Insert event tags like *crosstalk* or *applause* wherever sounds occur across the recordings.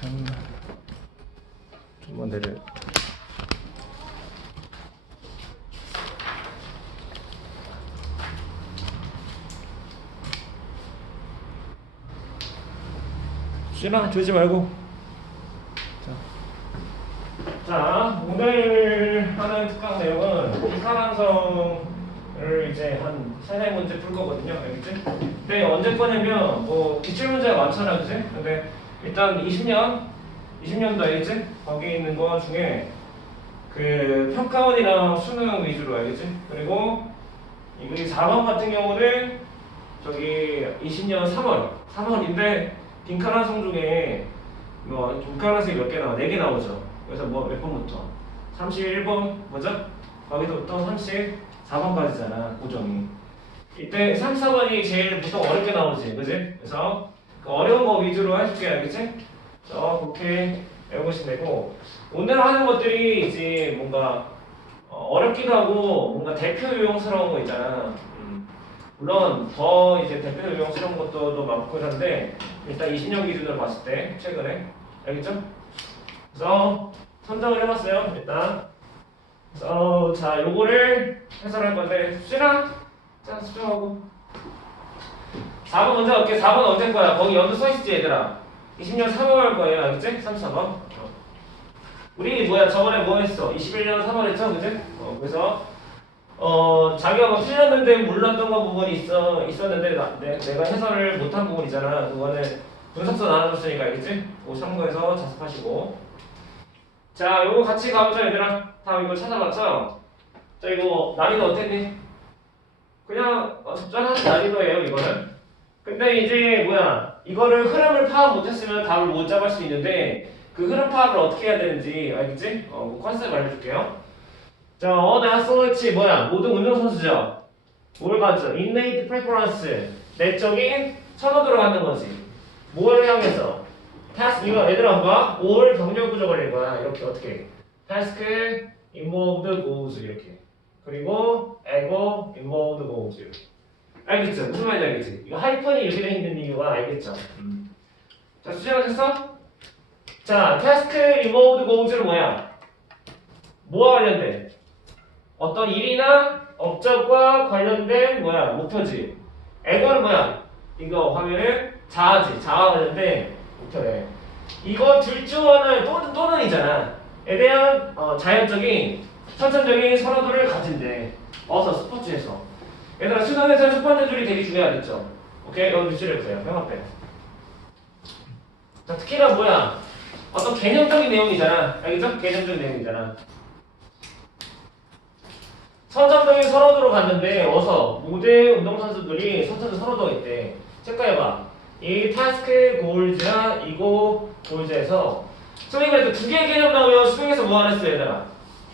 잠깐만 좀만 내려 쉬나 조지 말고. 자, 자 오늘 하는 특강 내용은 이산화성을 이제 한 세네 문제 풀 거거든요. 알겠지? 근데 언제 거냐면 뭐 기출 문제가 많잖아 그지? 근데 일단 20년 20년도 알겠지? 거기 있는 거 중에 그 평가원이랑 수능 위주로 알겠지? 그리고 이거 4번 같은 경우는 저기 20년 3월 3월인데 빈칸한 성 중에 뭐 빈칸한성이 몇 개 나와? 4개 나오죠 그래서 뭐 몇 번부터? 31번 뭐죠? 거기서부터 34번까지잖아 고정이 이때 3, 4번이 제일 보통 어렵게 나오지 그지? 그래서 그 어려운 거 위주로 해줄게 알겠지? 어, 그렇게 외우시면 되고. 오늘 하는 것들이 이제 뭔가 어, 어렵기도 하고 뭔가 대표 유형스러운 거 있잖아. 음. 물론 더 이제 대표 유형스러운 것도 많고 한데 일단 20년 기준으로 봤을 때 최근에. 알겠죠? 그래서 선정을 해봤어요 일단. 그래서 자 요거를 해설할 건데 수진아! 자 수정하고 4번 먼저 할게. 4번 언제 거야? 거기 연도 써있지 얘들아. 20년 3월 거예요. 알겠지? 34번. 우리 뭐야? 저번에 뭐 했어? 21년 3월 했죠? 그지? 어, 그래서 어 자기가 뭐 틀렸는데 몰랐던 거 부분이 있어 있었는데 나, 내, 내가 해설을 못한 부분이잖아. 그거는 분석서 나눠줬으니까 알겠지? 그거 참고해서 자습하시고. 자 요거 같이 가보자 얘들아. 다음 이거 찾아봤죠? 자 이거 난이도 어땠니? 그냥 어, 적절한 난이도예요 이거는 근데 이제 뭐야 이거를 흐름을 파악 못했으면 답을 못 잡을 수 있는데 그 흐름 파악을 어떻게 해야 되는지 알겠지? 어, 그 컨셉 알려줄게요. 자, 어, 내가 써놓지 뭐야 모든 운동선수죠. 뭘 가져? innate preference 내적인 선호도로 갖는 거지. 뭘 향해서? task 이거 얘들아 봐봐. all 병력 부족 걸릴 거야 이렇게 어떻게? task involved goals 이렇게. 그리고 ego involved 알겠죠? 무슨 말인지 알겠지? 이거 하이픈이 이렇게 돼 있는 이유가 알겠죠? 음. 자 수정을 했어? 자 task involved goals는 뭐야? 뭐와 관련된? 어떤 일이나 업적과 관련된 뭐야 목표지 에고는 뭐야 이거 화면을 자아지 자아 관련된 목표래 이거 둘 중 하나는 또, 또는이잖아 에 대한 어, 자연적인 선천적인 선호도를 가진대 어서 스포츠에서 얘들아 수능에서 첫 번째 줄이 되게 중요하겠죠. 오케이? 여기 유출해보세요. 평합배 자 특히나 뭐야? 어떤 개념적인 내용이잖아. 알겠죠? 개념적인 내용이잖아. 선정적인 선호도로 갔는데 어서 모든 운동선수들이 선천적 선호도가 있대. 체크해봐. 이 타스크 골즈와 이고 골즈에서. 선생님 그래도 두 개의 개념 나오면 수능에서 뭐 하랬어 얘들아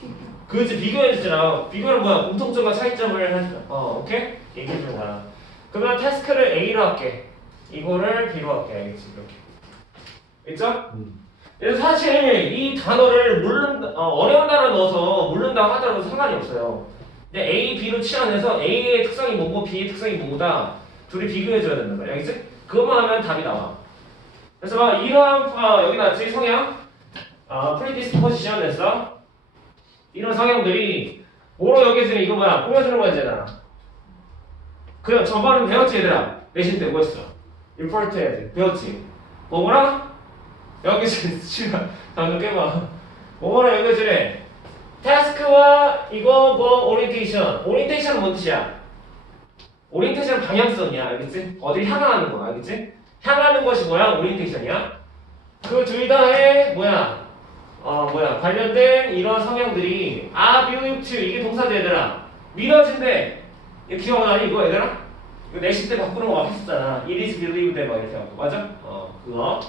*laughs* 그지 비교해주잖아 비교는 뭐야 공통점과 차이점을 한, 어 오케이? 얘기해주는 거야 그러면 타스크를 A로 할게 이거를 B로 할게 알겠지 이렇게 있죠? 그래서 사실 이 단어를 모른 어, 어려운 단어 넣어서 모른다 하더라도 상관이 없어요. 근데 A, B로 치환해서 A의 특성이 뭐고 B의 특성이 뭐다 둘이 비교해줘야 된다 거야. 알겠지? 그것만 하면 답이 나와. 그래서 막 이러한 아, 여기 나왔지 성향 아, 프리디스포지션 에서 이런 성향들이 뭐로 여겨지는 이거 뭐야 꾸며주는 거잖아. 그냥 전반은 배웠지 얘들아. 내신 때 뭐였어? 해야지. 배웠지? 뭐뭐라? 여기 *laughs* 지금 방금 깨봐. 뭐뭐라 여기지래. 타스크와 이거 뭐 오리엔테이션. 오리엔테이션은 뭔 뜻이야? 오리엔테이션은 방향성이야. 알겠지? 어딜 향하는 거야. 알겠지? 향하는 것이 뭐야? 오리엔테이션이야. 그 둘 다의 뭐야? 어 뭐야? 관련된 이런 성향들이 아비오육트 이게 동사지 얘들아. 믿어진대. 이거 기억나니 이거 얘들아? 이거 내신 때 바꾸는 거 했었잖아. It is believed 막 이렇게 하고 맞아? 어 그거.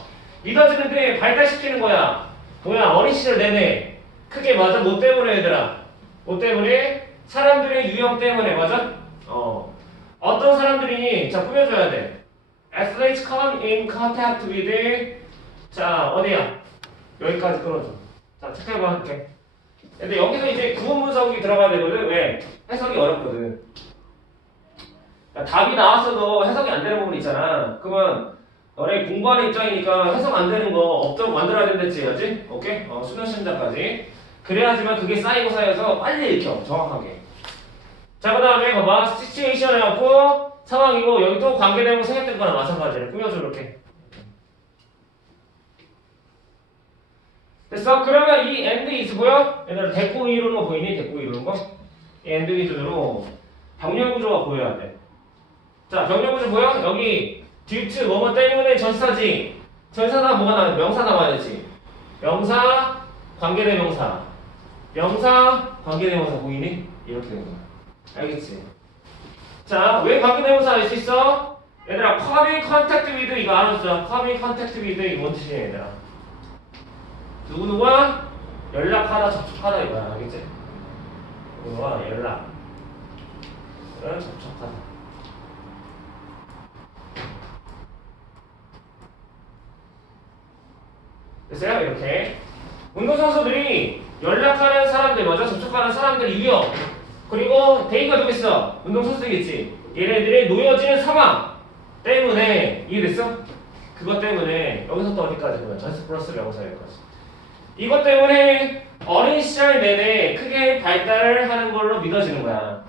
믿어지는데 발달시키는 거야. 뭐야 어린 시절 내내 크게 맞아 뭐 때문에 얘들아? 뭐 때문에? 사람들의 유형 때문에 맞아? 어 어떤 사람들이니? 자 꾸며줘야 돼. Athletes come in contact with 자 어디야? 여기까지 끊어줘. 자 체크해봐 할게. 근데 여기서 이제 구문 분석이 들어가야 되거든. 왜? 해석이 어렵거든. 그러니까 답이 나왔어도 해석이 안 되는 부분 있잖아. 그러면 너네 공부하는 입장이니까 해석 안 되는 거 없도록 만들어야 된댔지, 그지? 오케이? 어, 수능 시험자까지. 그래야지만 그게 쌓이고 쌓여서 빨리 읽혀, 정확하게. 자, 그 다음에 봐봐. 시츄에이션 해갖고 상황이고 여기 또 관계되고 생략된 거랑 마찬가지로 꾸며줘, 이렇게. 됐어? 그러면 이 엔드 이즈고요. 얘들아 대꾸 이루는 거 보이니? 대꾸 이루는 거? 이 엔드 이즈로 병렬 구조가 보여야 돼. 자, 병렬 구조 보여? 여기 듀트 뭐뭐 때문에 전사지. 전사다 뭐가 나와? 명사 나와야 되지. 명사, 관계대명사. 명사, 관계대명사 보이니? 이렇게 되는 거야. 알겠지? 자, 왜 관계대명사 알 수 있어? 얘들아, come in contact with 이거 알았죠? come in contact with 이거 뭔 뜻이야, 얘들아? 누구누구와 연락하다, 접촉하다 이거야. 알겠지? 누구누구와 연락. 을 접촉하다. 됐어요? 이렇게. 운동선수들이 연락하는 사람들, 먼저 접촉하는 사람들 유형. 그리고 대의가 누구 있어? 운동선수들이겠지. 얘네들이 놓여지는 상황 때문에 이해됐어? 그것 때문에 여기서부터 어디까지 보면 전스 플러스 명사 여기까지. 이것 때문에 어린 시절 내내 크게 발달을 하는 걸로 믿어지는 거야.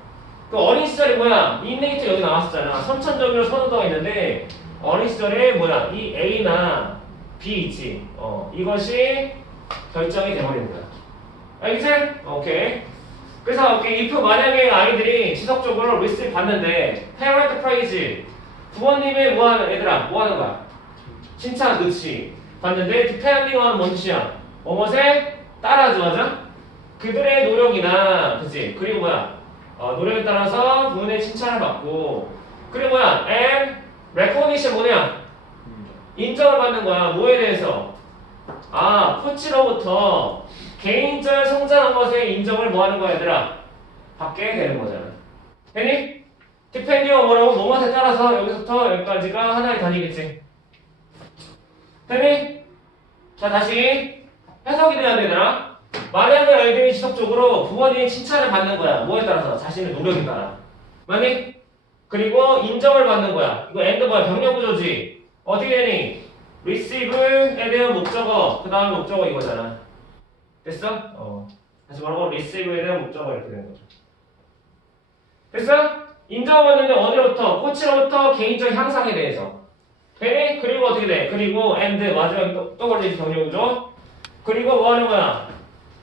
그 어린 시절이 뭐야? 인네이트 여기 나왔었잖아. 선천적으로 선호도가 있는데 어린 시절에 뭐야? 이 A나 B 있지. 어, 이것이 결정이 돼버리는 거야. 알겠지? 오케이. 그래서 오케이. if 만약에 아이들이 지속적으로 리스트 받는데 parent praise 부모님의 뭐 하는 얘들아 뭐 하는 거야? 칭찬 그치 받는데 depending on 뭔 뜻이야? 뭐뭇에 따라줘 맞아? 그들의 노력이나 그치? 그리고 뭐야? 어, 노력에 따라서 부모님의 칭찬을 받고 그리고 뭐야? and recognition 뭐냐? 인정을 받는 거야 뭐에 대해서? 아 코치로부터 개인적 성장한 것에 인정을 뭐 하는 거야 얘들아? 받게 되는 거잖아. 됐니? 디펜딩은 뭐라고 뭐맛에 따라서 여기서부터 여기까지가 하나의 단위겠지. 됐니? 자 다시 해석이 돼야 되더라 만약에 아이들이 지속적으로 부모님의 칭찬을 받는 거야 뭐에 따라서 자신의 노력에 따라 맞니? 그리고 인정을 받는 거야 이거 엔드 뭐야 병렬구조지 어떻게 되니? receive에 대한 목적어 그 다음에 목적어 이거잖아 됐어? 어 다시 말하고 receive에 대한 목적어 이렇게 되는 거죠 됐어? 인정받는데 어디로부터? 코치로부터 개인적 향상에 대해서 되니? 그리고 어떻게 돼? 그리고 and 마지막에 또, 또 걸리지 병렬구조 그리고 뭐 하는 거야?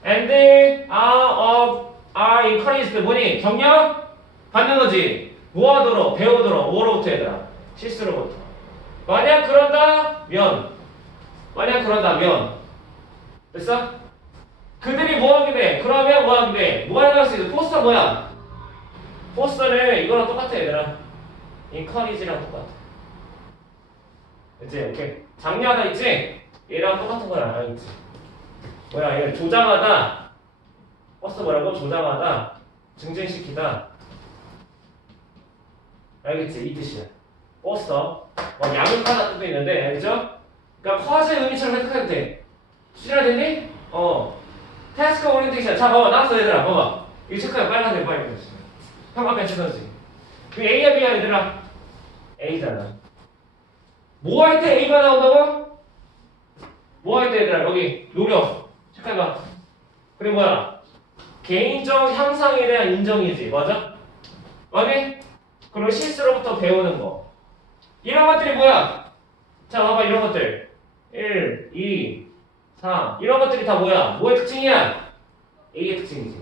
and are of are encouraged 뭐니? 격려? 받는 거지 뭐 하도록? 배우도록 뭐로부터 얘들아? 실수로부터 만약 그런다 면 만약 그런다면 됐어? 그들이 뭐 하게 돼? 그러면 뭐 하게 돼? 뭐 해나갈 수 있어? 포스터 뭐야? 포스터는 이거랑 똑같아 얘들아 인커리지랑 똑같아 그치? 오케이 장려하다 있지? 얘랑 똑같은 건 알아있지 뭐야 이거 조장하다. 포스터 뭐라고? 조장하다. 증진시키다. 알겠지? 이 뜻이야. 포스터. 어, 양육하다 뜻도 있는데 알죠? 그러니까 커즈의 의미처럼 해석해도 돼. 수련됐니? 어. 태스크 오리엔테이션 자 봐봐. 나왔어 얘들아. 봐봐. 이거 체크해 빨간색 빨간색 형 앞에 치던지. 그 A야 B야 얘들아? A잖아. 뭐 할 때 A가 나온다고? 뭐 할 때 얘들아? 여기 노력 해봐 그리고 뭐야 개인적 향상에 대한 인정이지 맞아? 맞니? 그리고 실수로부터 배우는 거 이런 것들이 뭐야? 자, 봐봐, 이런 것들. 1, 2, 4. 이런 것들이 다 뭐야? 뭐의 특징이야? A의 특징이지.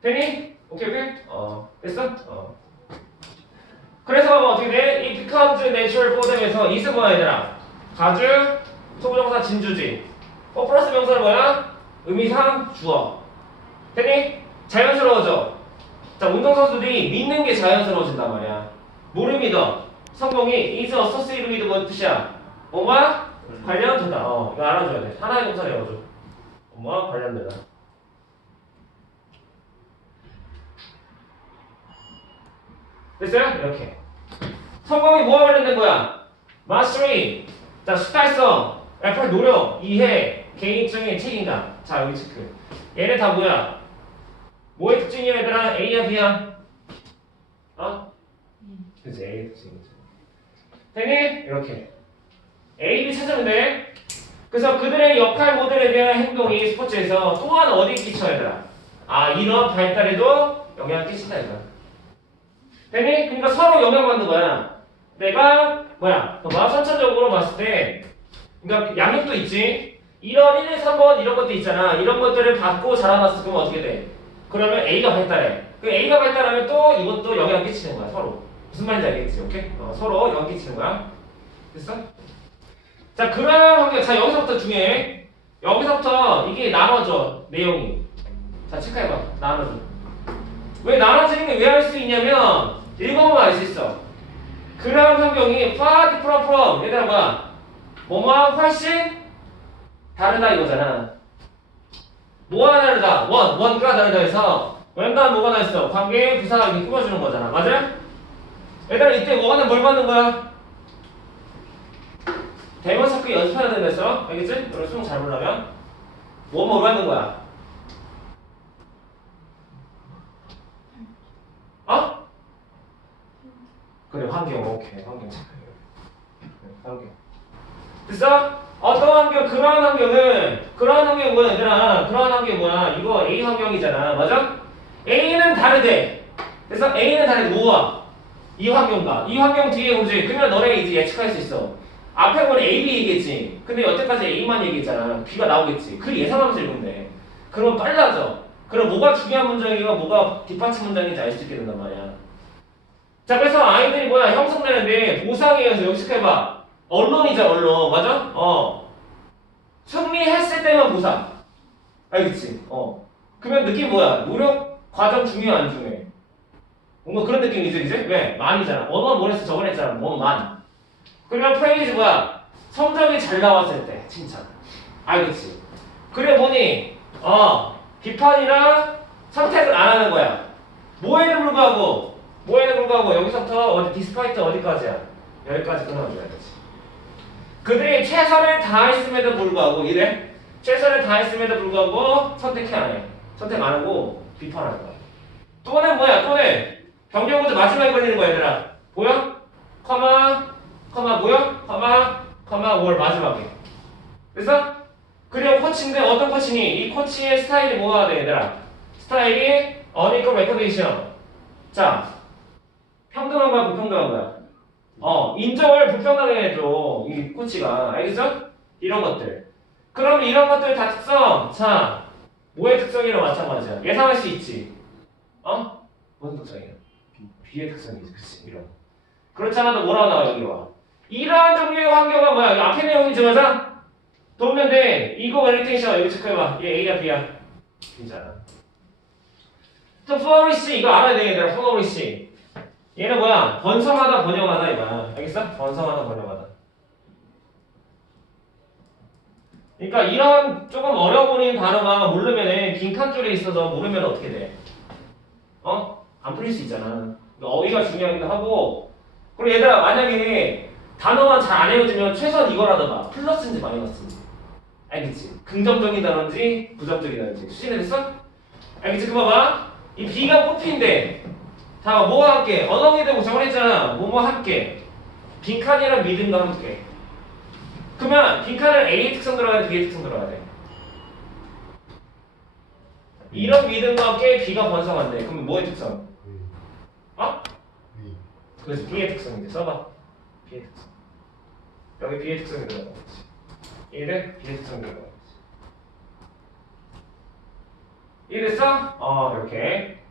되니? 오케이, 오케이? 어, 됐어? 어. 그래서 봐봐, 어떻게 돼? 이 becomes natural for them에서 이스 뭐야, 얘들아? 가주, 소부정사 진주지. 어, 플러스 명사는 뭐야? 의미상 주어. 되니? 자연스러워져. 자, 운동선수들이 믿는 게 자연스러워진단 말이야. 뭐를 믿어? 성공이 is associated with 뭔 뜻이야? 뭐와 관련되다. 어, 이거 알아줘야 돼. 하나의 동사 외워줘. 뭐와 관련되다. 됐어요? 이렇게. 성공이 뭐와 관련된 거야? mastery. 자, 스타일성, effort, 노력, 이해, 개인적인 책임감. 자, 여기 체크. 얘네 다 뭐야? 뭐의 특징이야, 얘들아? A야, B야? 어? 그치, A의 특징이지. 되니? 이렇게. A, B 찾으면 돼. 그래서 그들의 역할 모델에 대한 행동이 스포츠에서 또한 어디 끼쳐야 되나? 아, 인원 발달에도 영향을 끼친다 이거야. 되니? 그러니까 서로 영향받는 거야. 내가 뭐야? 뭐 선천적으로 봤을 때 그러니까 양육도 있지. 이런 1, 2, 3번 이런 것도 있잖아. 이런 것들을 받고 자라났을 그러면 어떻게 돼? 그러면 A가 발달해. 그 A가 발달하면 또 이것도 영향을 끼치는 거야, 서로. 무슨 말인지 알겠지? 오케이? 어, 서로 영향 끼치는 거야. 됐어? 자, 그런 환경. 자, 여기서부터 중요해. 여기서부터 이게 나눠져, 내용이. 자, 체크해봐. 나눠져. 왜 나눠지는 게 왜 할 수 있냐면, 읽어보면 알수 있어. 그런 환경이 far different from, 얘들아 뭐야? 뭐뭐와 훨씬 다르다 이거잖아. 뭐가 다르다? 원, 원가 다르다 해서 웬가 뭐가 나있어? 관계 부사하게 꾸며주는 거잖아. 맞아? 얘들아 이때 뭐가 뭘 받는 거야? 대본 찾기 연습해야 되겠어? 알겠지? 너를 수능 잘 보려면 뭐뭐 받는 거야? 어? 그래 환경 오케이 환경. 그래, 환경. 됐어? 어떤 환경, 그러한 환경은, 그러한 환경은 뭐야, 얘들아? 그러한 환경이 뭐야? 이거 A 환경이잖아. 맞아? A는 다르대. 그래서 A는 다르대. 뭐가? 이 환경과. 이 환경 뒤에 오지. 그러면 너네 이제 예측할 수 있어. 앞에 보면 A, B 얘기했지. 근데 여태까지 A만 얘기했잖아. B가 나오겠지. 그 예상하면서 읽으면 돼. 그러면 빨라져. 그럼 뭐가 중요한 문장이고 뭐가 뒷받침 문장인지 알 수 있게 된단 말이야. 자, 그래서 아이들이 뭐야? 형성되는데 보상에 의해서 역식해봐. 언론이죠, 언론. 맞아? 어. 승리했을 때만 보상. 알겠지? 어. 그러면 느낌 뭐야? 노력 과정 중요해, 안 중요해? 뭔가 그런 느낌이지, 이제? 왜? 만이잖아. 원원 원에서 저번에 했잖아. 원만. 그러면 프레이즈 뭐야? 성적이 잘 나왔을 때, 칭찬. 알겠지? 그래 보니, 어, 비판이나 선택을 안 하는 거야. 뭐에도 불구하고, 뭐에도 불구하고, 여기서부터 어디, 디스파이트 어디까지야? 여기까지 끊어줘야겠지. 그들이 최선을 다했음에도 불구하고 이래 최선을 다했음에도 불구하고 선택해 안 해. 선택 안 하고 비판할 거야. 또는 뭐야? 또는 병렬문제 마지막에 걸리는 거야, 얘들아. 보여? 커마, 커마 뭐야? 커마, 커마 월 마지막에. 그래서 그리고 코치인데 어떤 코치니? 이 코치의 스타일이 뭐가 돼, 얘들아? 스타일이 unequal recognition. 자, 평등한 거야, 불평등한 거야? 어, 인정을 불평등하게 해줘. 이 코치가. 알겠죠? 이런 것들. 그럼 이런 것들 다 특성. 자, 뭐의 특성이랑 마찬가지야. 예상할 수 있지. 어? 무슨 특성이야? 비, 비의 특성이지. 그치, 이런. 그렇지 않아도 뭐라고 나와, 여기 와. 이러한 종류의 환경은 뭐야? 앞에 내용이지, 맞아? 도면 돼. 이거 웰리테이션 여기 체크해봐. 얘 A야, B야? B잖아. 또 플로리시 이거 알아야 돼, 얘들아. 플로리시. 얘는 뭐야? 번성하다 번영하다 이거야. 알겠어? 번성하다 번영하다. 그러니까 이런 조금 어려 보이는 단어가 모르면은 빈칸줄에 있어서 모르면 어떻게 돼? 어? 안 풀릴 수 있잖아. 그러니까 어휘가 중요하기도 하고 그리고 얘들아 만약에 단어만 잘 안 외워지면 최소한 이거라도 봐. 플러스인지 마이너스인지. 알겠지? 긍정적이다든지 부정적이다든지. 수신을 했어? 알겠지? 그 봐봐. 이 B가 뽑힌대. 자, 뭐와 함께? 언어에 대고 정언했잖아. 뭐뭐 함께. 빈칸이랑 믿음과 함께. 그러면 빈칸은 A 특성 들어가야 돼, B의 특성 들어가야 돼. 이런 믿음과 함께 B가 번성한대. 그럼 뭐의 특성? 어? 그래서 B의 특성인데 써봐. B의 특성. 여기 B의 특성이 들어가는 거지. 얘는 B의 특성이 들어가는 거지. 이해됐어? 어, 이렇게.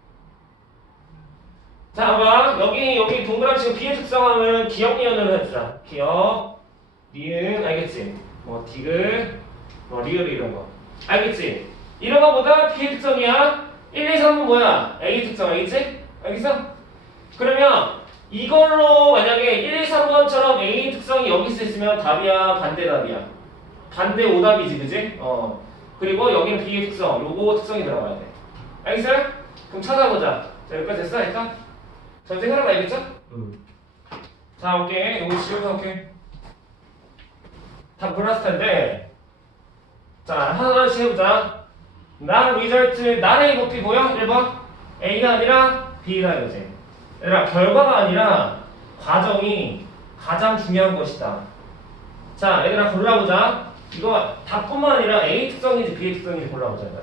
자, 봐봐. 여기, 여기 동그라미 치고 B의 특성하면 기억 니은으로 해주자. 기억, 니은, 알겠지? 뭐, 디귿, 뭐, 리을 이런 거. 알겠지? 이런 거보다 B의 특성이야. 1, 2, 3은 뭐야? A 특성, 알겠지? 알겠어? 그러면 이걸로 만약에 1, 2, 3번처럼 A 특성이 여기 있으면 답이야, 반대 답이야. 반대 오답이지, 그지? 어. 그리고 여기는 B의 특성, 요거 특성이 들어가야 돼. 알겠어요? 그럼 찾아보자. 자, 여기까지 됐어, 일단? 전체 흐름 알겠죠? 응. 자, 오케이. 이거 지우고 오케이. 다 골랐을 텐데. 자, 하나씩 해보자. 난 리절트, 나의 복귀 보여? 1번. A가 아니라 B가 이거지. 얘들아, 결과가 아니라 과정이 가장 중요한 것이다. 자, 얘들아 골라보자. 이거 답뿐만 아니라 A 특성인지 B 특성인지 골라보자. 얘들아.